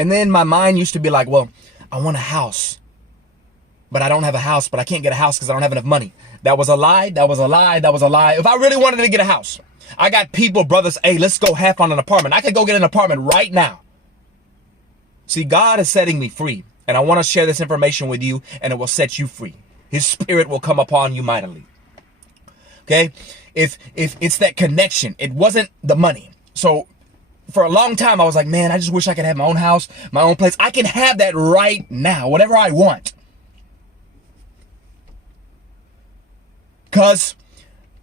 And then my mind used to be like, well, I want a house, but I don't have a house, but I can't get a house because I don't have enough money. That was a lie. That was a lie. That was a lie. If I really wanted to get a house, I got people, brothers, hey, let's go half on an apartment. I could go get an apartment right now. See, God is setting me free, and I want to share this information with you, and it will set you free. His spirit will come upon you mightily. Okay? If it's that connection, it wasn't the money. So for a long time, I was like, man, I just wish I could have my own house, my own place. I can have that right now, whatever I want. Because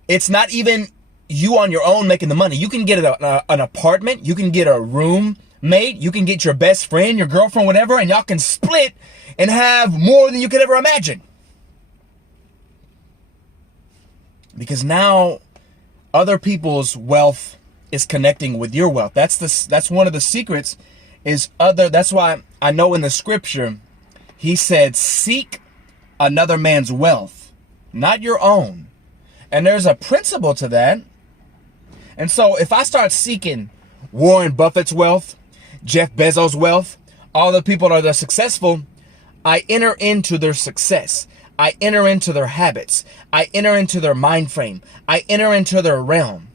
it's not even you on your own making the money. You can get an apartment. You can get a roommate. You can get your best friend, your girlfriend, whatever, and y'all can split and have more than you could ever imagine. Because now other people's wealth is connecting with your wealth. That's one of the secrets is that's why I know in the scripture, he said, seek another man's wealth, not your own. And there's a principle to that. And so if I start seeking Warren Buffett's wealth, Jeff Bezos' wealth, all the people that are successful, I enter into their success. I enter into their habits. I enter into their mind frame. I enter into their realm.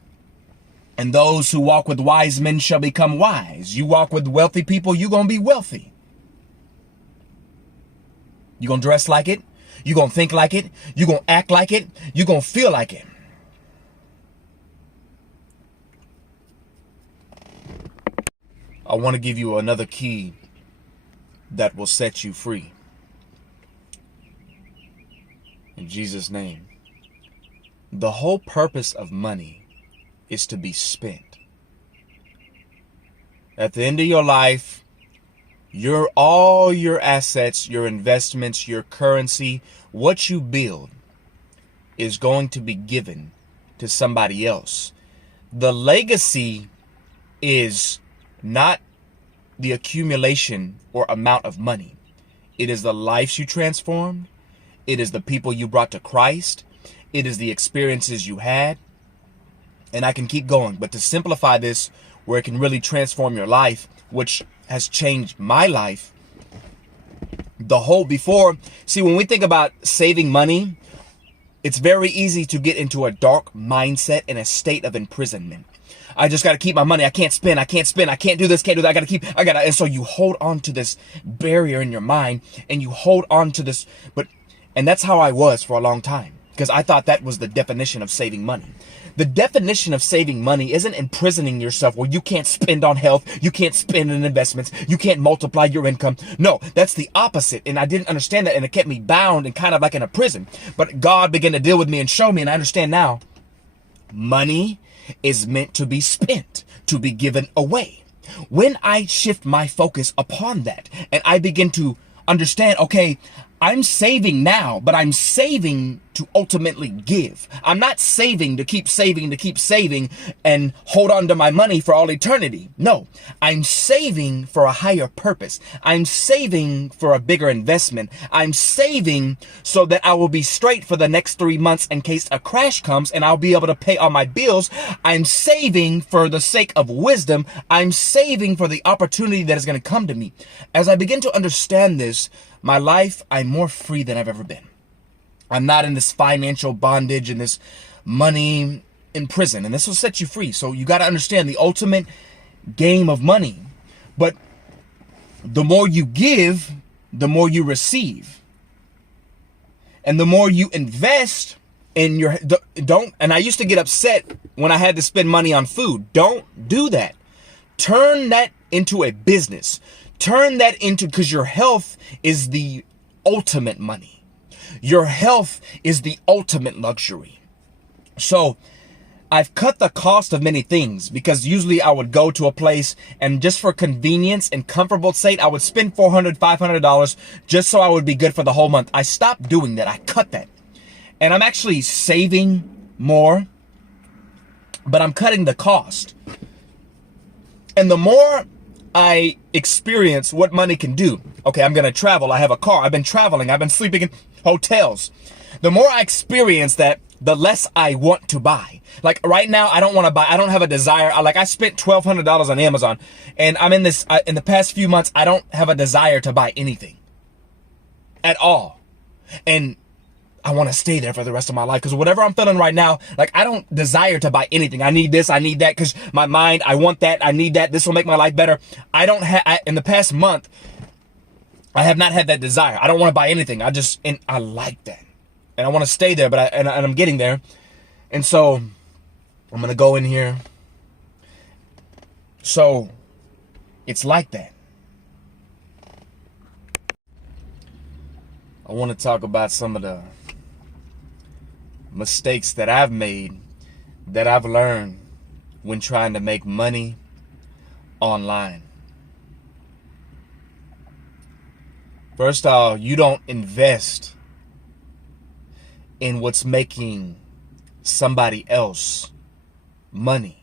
And those who walk with wise men shall become wise. You walk with wealthy people, you're going to be wealthy. You're going to dress like it. You're going to think like it. You're going to act like it. You're going to feel like it. I want to give you another key that will set you free. In Jesus' name. The whole purpose of money is to be spent. At the end of your life, all your assets, your investments, your currency, what you build is going to be given to somebody else. The legacy is not the accumulation or amount of money. It is the lives you transformed. It is the people you brought to Christ. It is the experiences you had. And I can keep going, but to simplify this where it can really transform your life, which has changed my life. See, when we think about saving money, it's very easy to get into a dark mindset and a state of imprisonment. I just got to keep my money. I can't spend. I can't do this, can't do that. And so you hold on to this barrier in your mind and you hold on to this. And that's how I was for a long time, because I thought that was the definition of saving money. The definition of saving money isn't imprisoning yourself where you can't spend on health, you can't spend in investments, you can't multiply your income. No, that's the opposite. And I didn't understand that, and it kept me bound and kind of like in a prison. But God began to deal with me and show me, and I understand now. Money is meant to be spent, to be given away. When I shift my focus upon that and I begin to understand, okay, I'm saving now, but I'm saving to ultimately give. I'm not saving to keep saving and hold on to my money for all eternity. No, I'm saving for a higher purpose. I'm saving for a bigger investment. I'm saving so that I will be straight for the next 3 months in case a crash comes and I'll be able to pay all my bills. I'm saving for the sake of wisdom. I'm saving for the opportunity that is going to come to me. As I begin to understand this, my life, I'm more free than I've ever been. I'm not in this financial bondage and this money in prison. And this will set you free. So you got to understand the ultimate game of money. But the more you give, the more you receive. And the more you invest in your... And I used to get upset when I had to spend money on food. Don't do that. Turn that into a business. Turn that into, because your health is the ultimate money. Your health is the ultimate luxury. So I've cut the cost of many things, because usually I would go to a place and just for convenience and comfortable sake, I would spend $400, $500 just so I would be good for the whole month. I stopped doing that. I cut that. And I'm actually saving more, but I'm cutting the cost. And the more I experience what money can do. Okay, I'm going to travel. I have a car. I've been traveling. I've been sleeping in hotels. The more I experience that, the less I want to buy. Like right now, I don't want to buy. I don't have a desire. I spent $1,200 on Amazon, and I'm in this, in the past few months, I don't have a desire to buy anything at all. And I want to stay there for the rest of my life, because whatever I'm feeling right now, like I don't desire to buy anything. I need this, I need that, because my mind, I want that, I need that. This will make my life better. I don't have, in the past month, I have not had that desire. I don't want to buy anything. And I like that. And I want to stay there, but I'm getting there. And so I'm going to go in here. So it's like that. I want to talk about some of the mistakes that I've made, that I've learned when trying to make money online. First off, you don't invest in what's making somebody else money.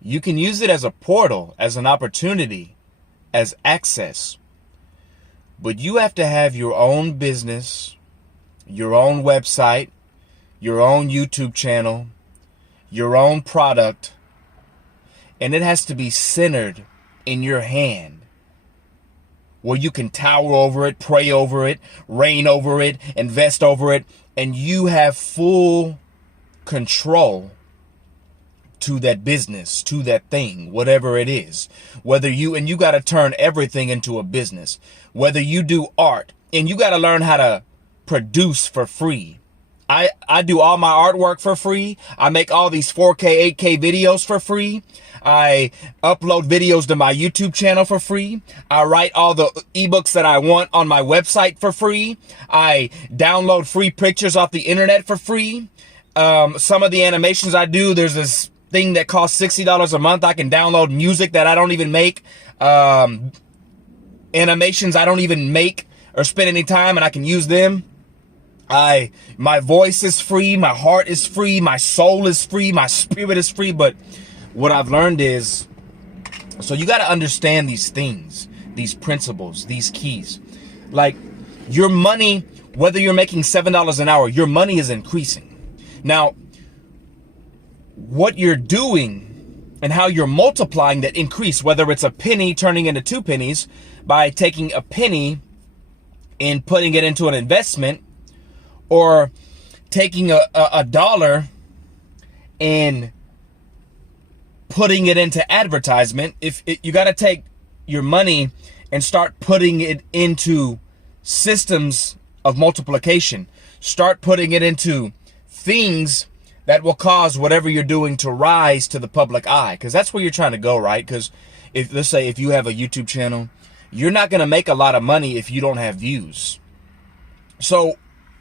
You can use it as a portal, as an opportunity, as access. But you have to have your own business, your own website, your own YouTube channel, your own product, and it has to be centered in your hand, where you can tower over it, pray over it, reign over it, invest over it, and you have full control to that business, to that thing, whatever it is. And you got to turn everything into a business. Whether you do art, and you got to learn how to produce for free. I do all my artwork for free. I make all these 4K, 8K videos for free. I upload videos to my YouTube channel for free. I write all the ebooks that I want on my website for free. I download free pictures off the internet for free. Some of the animations I do, there's this thing that costs $60 a month. I can download music that I don't even make. Animations I don't even make or spend any time, and I can use them. My voice is free, my heart is free, my soul is free, my spirit is free. But what I've learned is, so you got to understand these things, these principles, these keys. Like your money, whether you're making $7 an hour, your money is increasing. Now, what you're doing and how you're multiplying that increase, whether it's a penny turning into 2 pennies by taking a penny and putting it into an investment, or taking a dollar and putting it into advertisement. You got to take your money and start putting it into systems of multiplication. Start putting it into things that will cause whatever you're doing to rise to the public eye, because that's where you're trying to go, right? Because let's say if you have a YouTube channel, you're not going to make a lot of money if you don't have views. So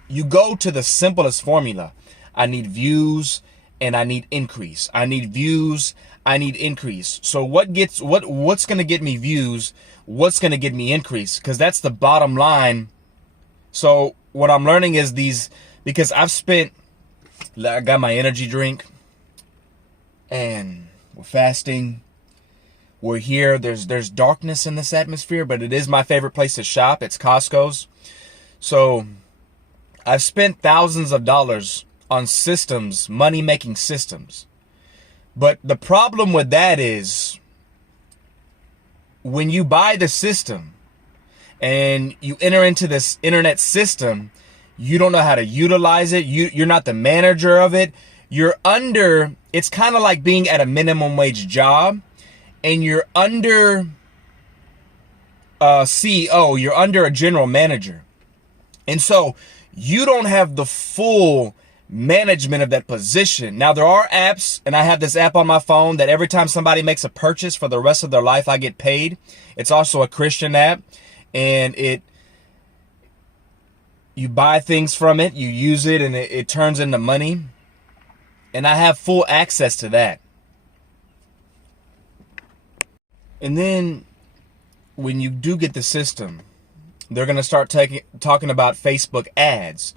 you go to the simplest formula. I need views and I need increase. I need views, I need increase. So what's going to get me views? What's going to get me increase? Because that's the bottom line. So what I'm learning is because I got my energy drink, and we're fasting. We're here. There's darkness in this atmosphere, but it is my favorite place to shop. It's Costco's. So I've spent thousands of dollars on systems, money-making systems. But the problem with that is when you buy the system and you enter into this internet system, you don't know how to utilize it. You're not the manager of it. It's kind of like being at a minimum wage job, and you're under a CEO, you're under a general manager. And so you don't have the full management of that position. Now, there are apps, and I have this app on my phone that every time somebody makes a purchase for the rest of their life, I get paid. It's also a Christian app, and you buy things from it, you use it, and it turns into money. And I have full access to that. And then when you do get the system, they're going to start talking about Facebook ads.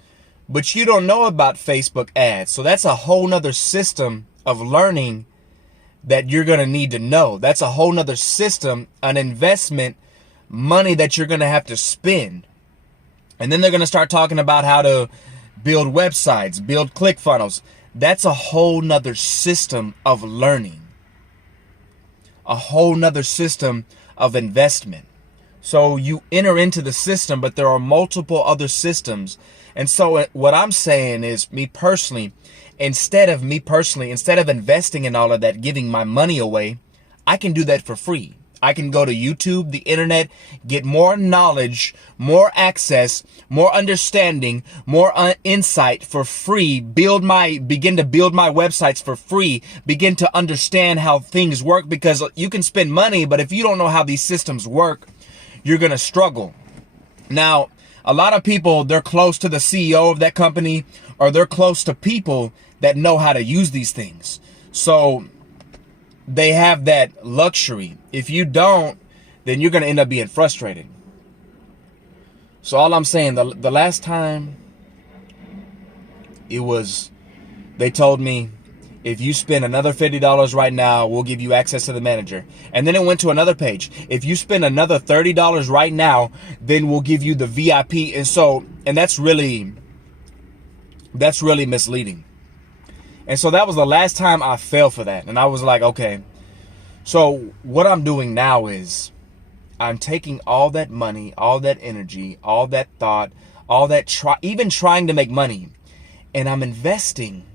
But you don't know about Facebook ads. So that's a whole nother system of learning that you're going to need to know. That's a whole nother system, an investment, money that you're going to have to spend. And then they're going to start talking about how to build websites, build ClickFunnels. That's a whole nother system of learning, a whole nother system of investment. So you enter into the system, but there are multiple other systems. And so what I'm saying is, instead of investing in all of that, giving my money away, I can do that for free. I can go to YouTube, the internet, get more knowledge, more access, more understanding, more insight for free, begin to build my websites for free, begin to understand how things work, because you can spend money, but if you don't know how these systems work, you're going to struggle. Now, a lot of people, they're close to the CEO of that company, or they're close to people that know how to use these things. So they have that luxury. If you don't, then you're going to end up being frustrated. So all I'm saying, the last time they told me, if you spend another $50 right now, we'll give you access to the manager. And then it went to another page. If you spend another $30 right now, then we'll give you the VIP. And that's really misleading. And so that was the last time I fell for that. And I was like, okay. So what I'm doing now is I'm taking all that money, all that energy, all that thought, all that even trying to make money, and I'm investing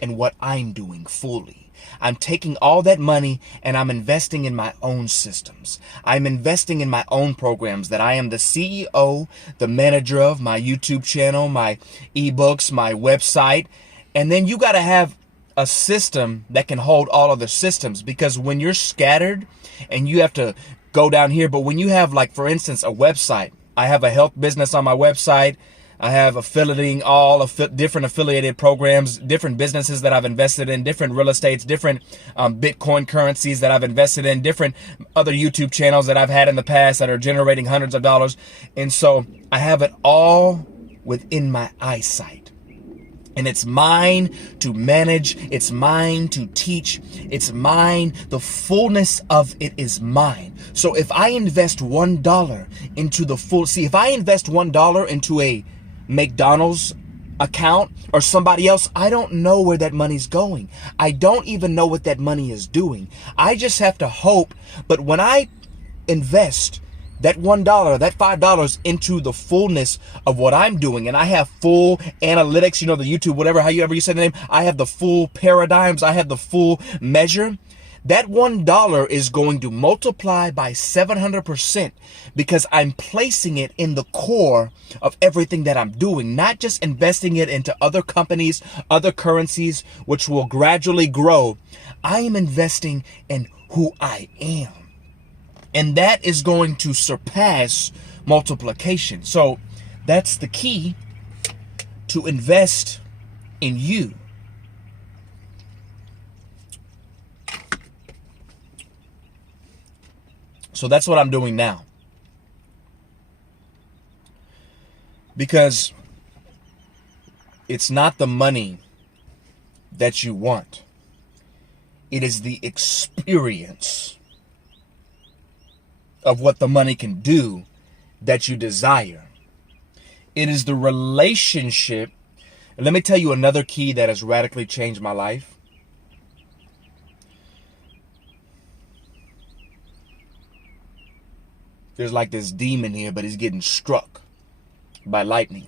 in what I'm doing fully. I'm taking all that money and I'm investing in my own systems. I'm investing in my own programs that I am the CEO, the manager of my YouTube channel, my ebooks, my website. And then you got to have a system that can hold all other systems, because when you're scattered and you have to go down here, but when you have, like, for instance, a website, I have a health business on my website. I have affiliating different affiliated programs, different businesses that I've invested in, different real estates, different Bitcoin currencies that I've invested in, different other YouTube channels that I've had in the past that are generating hundreds of dollars. And so I have it all within my eyesight. And it's mine to manage. It's mine to teach. It's mine. The fullness of it is mine. So if I invest $1 into if I invest $1 into a McDonald's account or somebody else, I don't know where that money's going. I don't even know what that money is doing. I just have to hope. But when I invest that $1, that $5 into the fullness of what I'm doing, and I have full analytics, the YouTube, however you say the name, I have the full paradigms, I have the full measure, that $1 is going to multiply by 700%, because I'm placing it in the core of everything that I'm doing, not just investing it into other companies, other currencies, which will gradually grow. I am investing in who I am. And that is going to surpass multiplication. So that's the key to invest in you. So that's what I'm doing now. Because it's not the money that you want. It is the experience of what the money can do that you desire. It is the relationship. And let me tell you another key that has radically changed my life. There's like this demon here, but he's getting struck by lightning.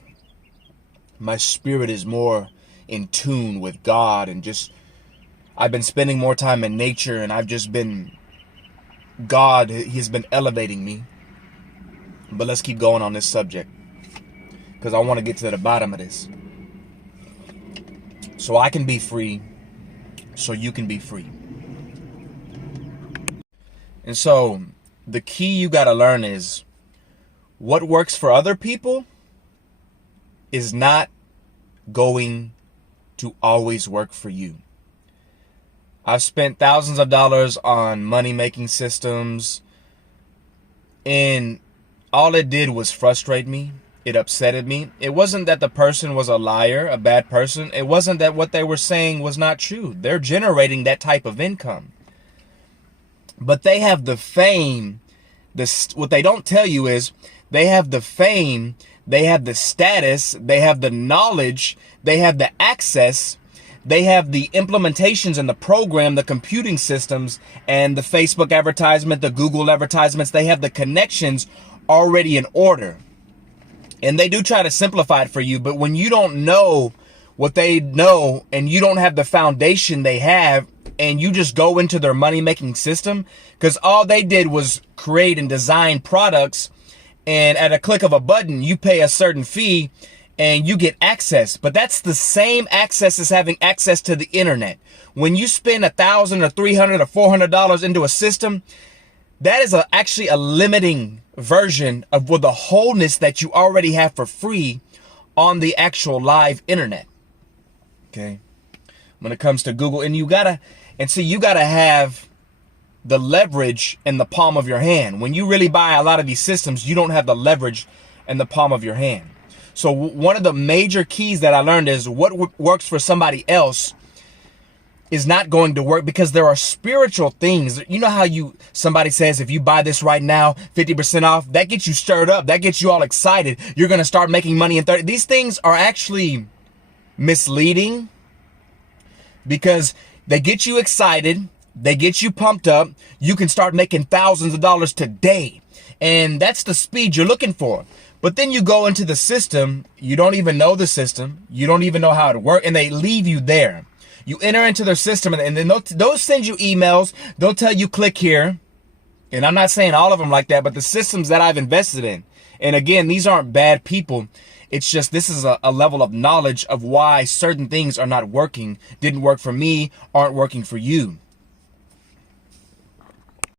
My spirit is more in tune with God, and I've been spending more time in nature, and God, he's been elevating me. But let's keep going on this subject, because I want to get to the bottom of this. So I can be free, so you can be free. And so the key you got to learn is what works for other people is not going to always work for you. I've spent thousands of dollars on money-making systems, and all it did was frustrate me. It upsetted me. It wasn't that the person was a liar, a bad person. It wasn't that what they were saying was not true. They're generating that type of income. But they have the fame. What they don't tell you is they have the fame they have the status, they have the knowledge, they have the access, they have the implementations and the program, the computing systems, and the Facebook advertisement, the Google advertisements. They have the connections already in order. And they do try to simplify it for you, but when you don't know what they know and you don't have the foundation they have, and you just go into their money-making system, because all they did was create and design products, and at a click of a button, you pay a certain fee and you get access. But that's the same access as having access to the internet. When you spend $1,000 or $300 or $400 into a system, that is actually a limiting version of the wholeness that you already have for free on the actual live internet. Okay. When it comes to Google, and you gotta have the leverage in the palm of your hand. When you really buy a lot of these systems, you don't have the leverage in the palm of your hand. So one of the major keys that I learned is what works for somebody else is not going to work, because there are spiritual things. You know how somebody says, if you buy this right now, 50% off, that gets you stirred up. That gets you all excited. You're going to start making money in 30. These things are actually misleading, because they get you excited. They get you pumped up. You can start making thousands of dollars today. And that's the speed you're looking for. But then you go into the system. You don't even know the system. You don't even know how it works. And they leave you there. You enter into their system, and then they'll send you emails. They'll tell you click here. And I'm not saying all of them like that, but the systems that I've invested in. And again, these aren't bad people. It's just this is a level of knowledge of why certain things are not working, didn't work for me, aren't working for you.